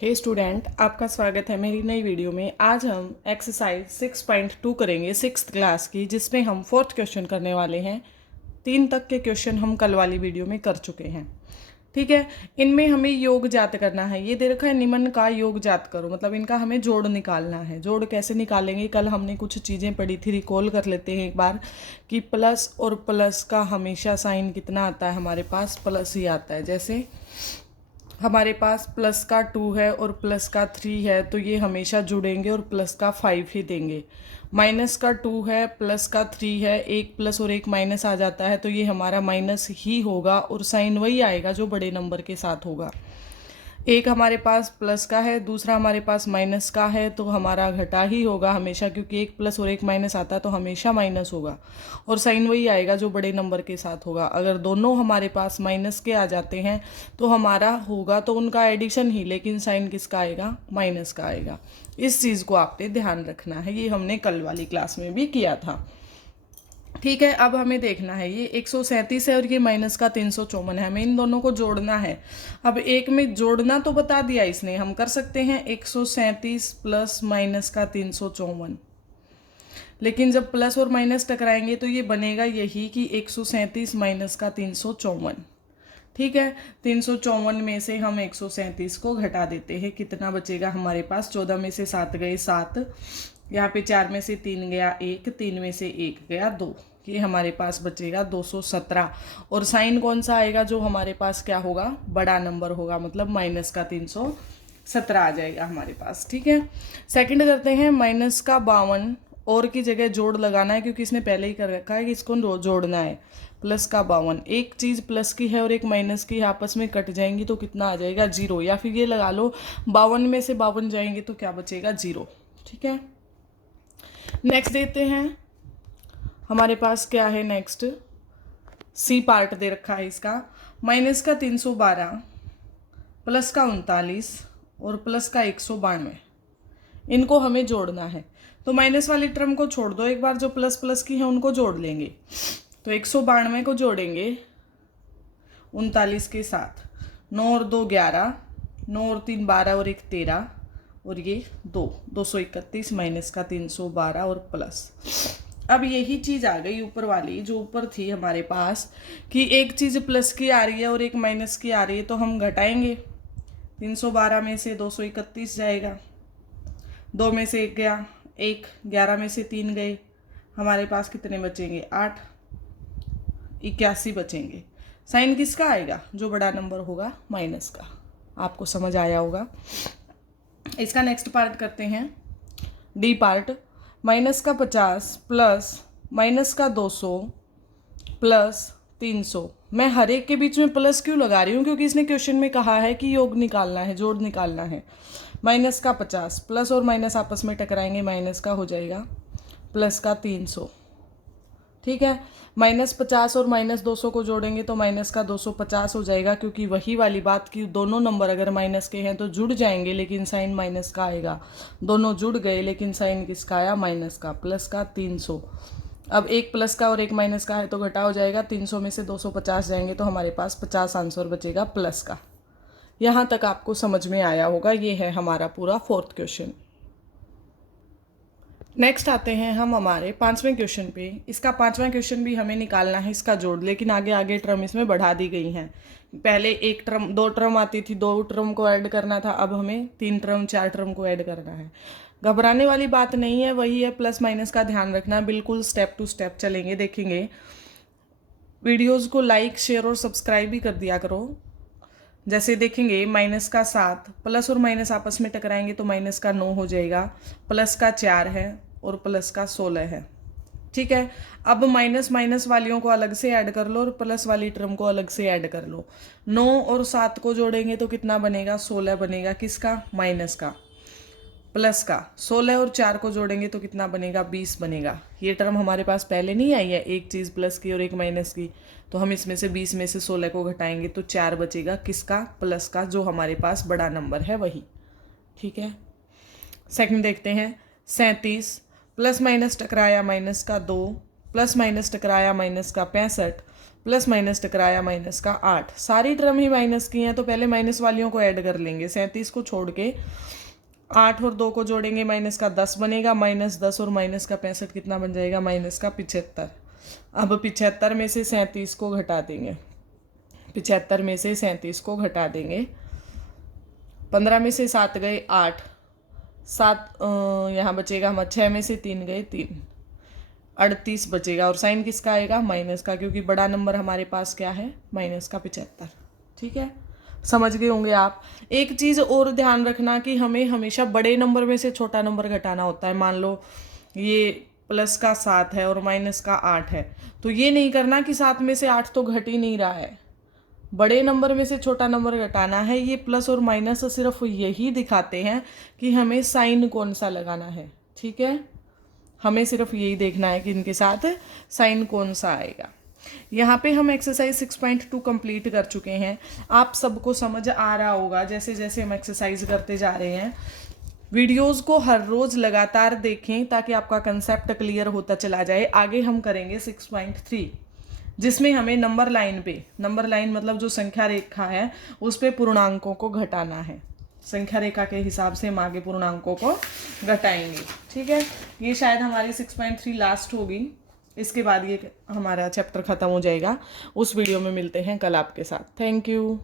हे student, आपका स्वागत है मेरी नई वीडियो में। आज हम एक्सरसाइज 6.2 करेंगे 6th क्लास की, जिसमें हम 4th क्वेश्चन करने वाले हैं। 3 तक के क्वेश्चन हम कल वाली वीडियो में कर चुके हैं। ठीक है, इनमें हमें योग ज्ञात करना है। ये दे रखा है निम्न का योग ज्ञात करो, मतलब इनका हमें जोड़ निकालना है। जोड़ कैसे निकालेंगे, कल हमने कुछ चीज़ें पढ़ी थी, रिकॉल कर लेते हैं एक बार कि प्लस और प्लस का हमेशा साइन कितना आता है, हमारे पास प्लस ही आता है। जैसे हमारे पास प्लस का 2 है और प्लस का 3 है, तो ये हमेशा जुड़ेंगे और प्लस का 5 ही देंगे। माइनस का 2 है, प्लस का 3 है, एक प्लस और एक माइनस आ जाता है, तो ये हमारा माइनस ही होगा और साइन वही आएगा जो बड़े नंबर के साथ होगा। एक हमारे पास प्लस का है, दूसरा हमारे पास माइनस का है, तो हमारा घटा ही होगा हमेशा, क्योंकि एक प्लस और एक माइनस आता है तो हमेशा माइनस होगा और साइन वही आएगा जो बड़े नंबर के साथ होगा। अगर दोनों हमारे पास माइनस के आ जाते हैं तो हमारा होगा तो उनका एडिशन ही, लेकिन साइन किसका आएगा, माइनस का आएगा। इस चीज़ को आपने ध्यान रखना है, ये हमने कल वाली क्लास में भी किया था। ठीक है, अब हमें देखना है, ये 137 है और ये माइनस का 354 है, हमें इन दोनों को जोड़ना है। अब एक में जोड़ना तो बता दिया इसने, हम कर सकते हैं 137 प्लस माइनस का 354, लेकिन जब प्लस और माइनस टकराएंगे तो ये बनेगा यही कि 137 माइनस का 354। ठीक है, 354 में से हम 137 को घटा देते हैं, कितना बचेगा हमारे पास, 14 में से 7 गए 7, यहाँ पे 4 में से 3 गया 1, 3 में से 1 गया 2, ये हमारे पास बचेगा 217। और साइन कौन सा आएगा, जो हमारे पास क्या होगा, बड़ा नंबर होगा, मतलब माइनस का 317 आ जाएगा हमारे पास। ठीक है, सेकंड करते हैं, माइनस का 52 और की जगह जोड़ लगाना है, क्योंकि इसने पहले ही कर रखा है कि इसको जोड़ना है। प्लस का 52, एक चीज़ प्लस की है और एक माइनस की, आपस में कट जाएंगी तो कितना आ जाएगा, 0। या फिर ये लगा लो 52 में से 52 जाएंगे तो क्या बचेगा, 0। ठीक है, नेक्स्ट देते हैं, हमारे पास क्या है नेक्स्ट, सी पार्ट दे रखा है इसका। माइनस का 312 प्लस का 39 और प्लस का 192, इनको हमें जोड़ना है। तो माइनस वाली टर्म को छोड़ दो, एक बार जो प्लस प्लस की है उनको जोड़ लेंगे। तो 192 को जोड़ेंगे 39 के साथ, 9 और 2 11, 9 और 3 12 और 1 13, और ये 231 माइनस का 312 और प्लस। अब यही चीज़ आ गई ऊपर वाली, जो ऊपर थी हमारे पास कि एक चीज़ प्लस की आ रही है और एक माइनस की आ रही है, तो हम घटाएंगे। 312 में से 231 जाएगा, 2 में से 1 गया 1, 11 में से 3 गए, हमारे पास कितने बचेंगे, 8, 81 बचेंगे। साइन किसका आएगा, जो बड़ा नंबर होगा, माइनस का। आपको समझ आया होगा। इसका नेक्स्ट पार्ट करते हैं, डी पार्ट। माइनस का 50 प्लस माइनस का 200 प्लस 300। मैं हर एक के बीच में प्लस क्यों लगा रही हूँ, क्योंकि इसने क्वेश्चन में कहा है कि योग निकालना है, जोड़ निकालना है। माइनस का 50, प्लस और माइनस आपस में टकराएंगे, माइनस का हो जाएगा प्लस का 300। ठीक है, माइनस 50 और माइनस 200 को जोड़ेंगे तो माइनस का 250 हो जाएगा, क्योंकि वही वाली बात कि दोनों नंबर अगर माइनस के हैं तो जुड़ जाएंगे, लेकिन साइन माइनस का आएगा। दोनों जुड़ गए लेकिन साइन किसका आया, माइनस का, प्लस का 300। अब एक प्लस का और एक माइनस का है तो घटा हो जाएगा, 300 में से 250 जाएंगे तो हमारे पास 50 आंसर बचेगा प्लस का। यहाँ तक आपको समझ में आया होगा। ये है हमारा पूरा 4th क्वेश्चन। नेक्स्ट आते हैं हम हमारे 5वें क्वेश्चन पे। इसका 5वां क्वेश्चन भी हमें निकालना है इसका जोड़, लेकिन आगे आगे टर्म इसमें बढ़ा दी गई हैं। पहले एक टर्म 2 टर्म आती थी, 2 टर्म को ऐड करना था, अब हमें 3 टर्म 4 टर्म को ऐड करना है। घबराने वाली बात नहीं है, वही है प्लस माइनस का ध्यान रखना, बिल्कुल स्टेप टू स्टेप चलेंगे, देखेंगे। वीडियोज़ को लाइक शेयर और सब्सक्राइब भी कर दिया करो। जैसे देखेंगे, माइनस का 7, प्लस और माइनस आपस में टकराएंगे तो माइनस का 9 हो जाएगा, प्लस का 4 है और प्लस का 16 है। ठीक है, अब माइनस माइनस वालियों को अलग से ऐड कर लो और प्लस वाली टर्म को अलग से ऐड कर लो। 9 और 7 को जोड़ेंगे तो कितना बनेगा, 16 बनेगा, किसका, माइनस का। प्लस का 16 और 4 को जोड़ेंगे तो कितना बनेगा, 20 बनेगा। ये टर्म हमारे पास पहले नहीं आई है, एक चीज़ प्लस की और एक माइनस की, तो हम इसमें से 20 में से 16 को घटाएंगे तो 4 बचेगा, किसका, प्लस का, जो हमारे पास बड़ा नंबर है वही। ठीक है, सेकंड देखते हैं, 37 प्लस माइनस टकराया माइनस का 2, प्लस माइनस टकराया माइनस का 65 प्लस माइनस टकराया माइनस का 8, सारी टर्म ही माइनस की हैं तो पहले माइनस वालियों को ऐड कर लेंगे। 37 को छोड़ के 8 और 2 को जोड़ेंगे माइनस का 10 बनेगा, माइनस 10 और माइनस का 65 कितना बन जाएगा, माइनस का 75। अब 75 में से 37 को घटा देंगे, 75 में से 37 को घटा देंगे, 15 में से 7 गए 8, 7 यहाँ बचेगा हम 6 में से 3 गए 3, 38 बचेगा। और साइन किसका आएगा, माइनस का, क्योंकि बड़ा नंबर हमारे पास क्या है, माइनस का 75। ठीक है, समझ गए होंगे आप। एक चीज़ और ध्यान रखना कि हमें हमेशा बड़े नंबर में से छोटा नंबर घटाना होता है। मान लो ये प्लस का 7 है और माइनस का 8 है, तो ये नहीं करना कि 7 में से 8 तो घट ही नहीं रहा है, बड़े नंबर में से छोटा नंबर घटाना है। ये प्लस और माइनस सिर्फ यही दिखाते हैं कि हमें साइन कौन सा लगाना है। ठीक है, हमें सिर्फ यही देखना है कि इनके साथ साइन कौन सा आएगा। यहाँ पे हम एक्सरसाइज 6.2 कंप्लीट कर चुके हैं। आप सबको समझ आ रहा होगा जैसे जैसे हम एक्सरसाइज करते जा रहे हैं। वीडियोस को हर रोज लगातार देखें ताकि आपका कंसेप्ट क्लियर होता चला जाए। आगे हम करेंगे 6.3, जिसमें हमें नंबर लाइन पे, नंबर लाइन मतलब जो संख्या रेखा है उस पे पूर्णांकों को घटाना है। संख्या रेखा के हिसाब से हम आगे पूर्णांकों को घटाएंगे। ठीक है, ये शायद हमारी 6.3 लास्ट होगी, इसके बाद ये हमारा चैप्टर ख़त्म हो जाएगा। उस वीडियो में मिलते हैं कल आपके साथ। Thank you.